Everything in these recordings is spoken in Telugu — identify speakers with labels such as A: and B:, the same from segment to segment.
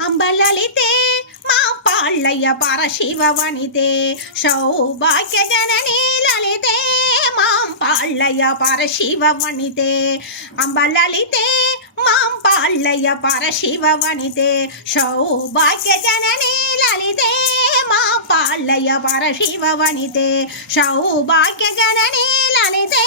A: ಅಂಬಲಲಿತೆ ಮಾ ಪಾಳ್ಳಯ್ಯ ಪರಶಿವ ವನಿತೆ ಸೌಭಾಗ್ಯ ಜನನಿ ಲಲಿತೆ ಮಾಂ ಪಾಳ್ಳಯ್ಯ ಪರಶಿವ ವನಿತೆ ಅಂಬಲಲಿತೆ ಮಾಂ ಪಾಳ್ಳಯ್ಯ ಪರಶಿವ ವನಿತೆ ಸೌಭಾಗ್ಯ ಜನನಿ ಲಲಿತೆ ಮಾ ಪಾಳ್ಳಯ್ಯ ಪರಶಿವ ವನಿತೆ ಸೌಭಾಗ್ಯ ಜನನಿ ಲಲಿತೆ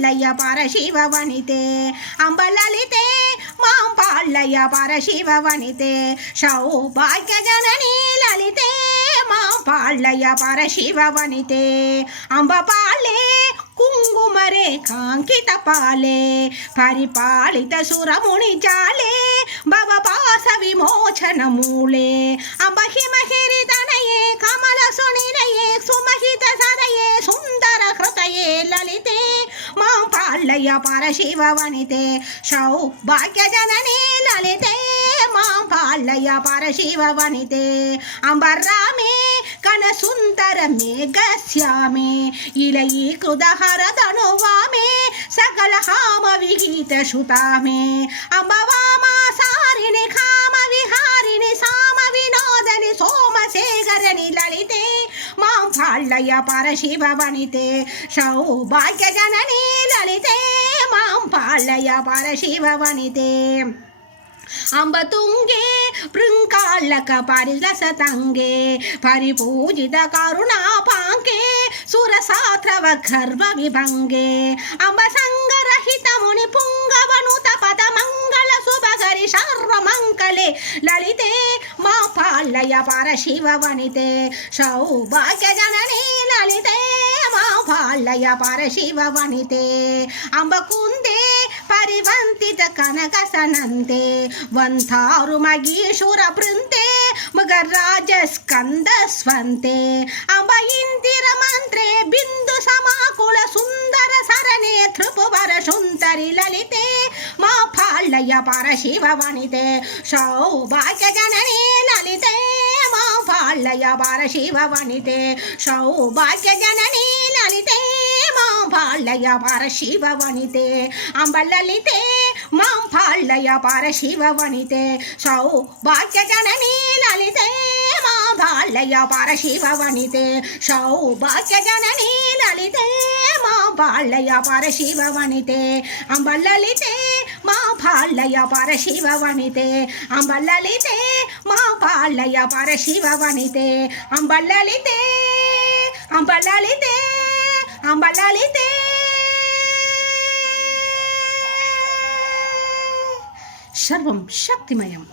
A: పాళ్ళయ్య పరశివ వనితే అంబ లలితే మాం పాళ్ళయ్య పరశివ వనితే సౌభాగ్య జననీ లలితే మా పాళ్ళయ్య పరశివ వనితే అంబ పాలే కుంగుమరే కాంకిత పాలే పరిపాలిత సురముని జాలే భవపాస విమోచన మూలే అంబ హిమహిరి తనయే కమల సునిరయే సుమహిత సరయే సుందర హృతయే లలితే మా పాళ్ళయ్య పరశివ వనితే సౌభాగ్య జననీ లలితే మా పాళ్ళయ్య పరశివ వనితే అంబర్రామే కన సుందర మేఘశ్యామే ఇలయీ కృదహర ధనువామే సకల హామ విగీత సుతామే అంబవామా సారిణి కామ విహారిణి సామ వినోదని సోమశేఖరని లలితే ಸಾಳ್ಳಯ್ಯ ಪರಶಿವ ವನಿತೆ ಸೌಭಾಗ್ಯ ಜನನೇ ಲಲಿತೆ ಮಾಂ ಪಾಳ್ಳಯ್ಯ ಪರಶಿವ ವನಿತೆ ಅಂಬ ತುಂಗೆ ಪೃಂಕಾಳಕ ಪರಿಲಸ ತಂಗೆ ಪರಿಪೂಜಿತ ಕರುಣಾ ಪಾಂಕೆ ಸುರಸಾತ್ರವ ಗರ್ವ ವಿಭಂಗೆ ಅಂಬ ಸಂಗರಹಿತ ಮುನಿ ಪುಂಗವನುತ ಪದ ಮಂಗಳ ಶುಭಗರಿ ಸರ್ವ ಮಂಗಲೆ ಲಲಿತೇ వనితే సౌభాగ్య జననీ లలితే మా పాళ్ళయ పరశివ వనితే అంబకుందే పరివంతిత కనక సనంతే వంతారు మగీషుర బృంతే మగరాజ స్కంద స్వంతే. అంబ ఇందిర మంత్రే బిందు సమాకుల సుందర సరణే త్రిపువర సుందరి లలితే నిలయ పాళ్ళయ్య పరశివ వనితే సౌభాగ్య జననీ లలితే మా పాళ్ళయ్య పరశివ వనితే సౌభాగ్య జననీ లలితే మా పాళ్ళయ్య పరశివ వనితే అంబలలితే మా పాళ్ళయ్య పరశివ వనితే సౌభాగ్య జననీ లలితే మా పాళ్ళయ్య పరశివ వనితే సౌభాగ్య జననీ లలితే మా పాళ్ళయ్య పరశివ వనితే అంబలలితే మా పాళ్ళయ్య పరశివ వణితే అంబలలితే మా పాళ్ళయ్య పరశివ వణితే అంబలలితే అంబలలితే అంబలలితే సర్వం శక్తిమయం.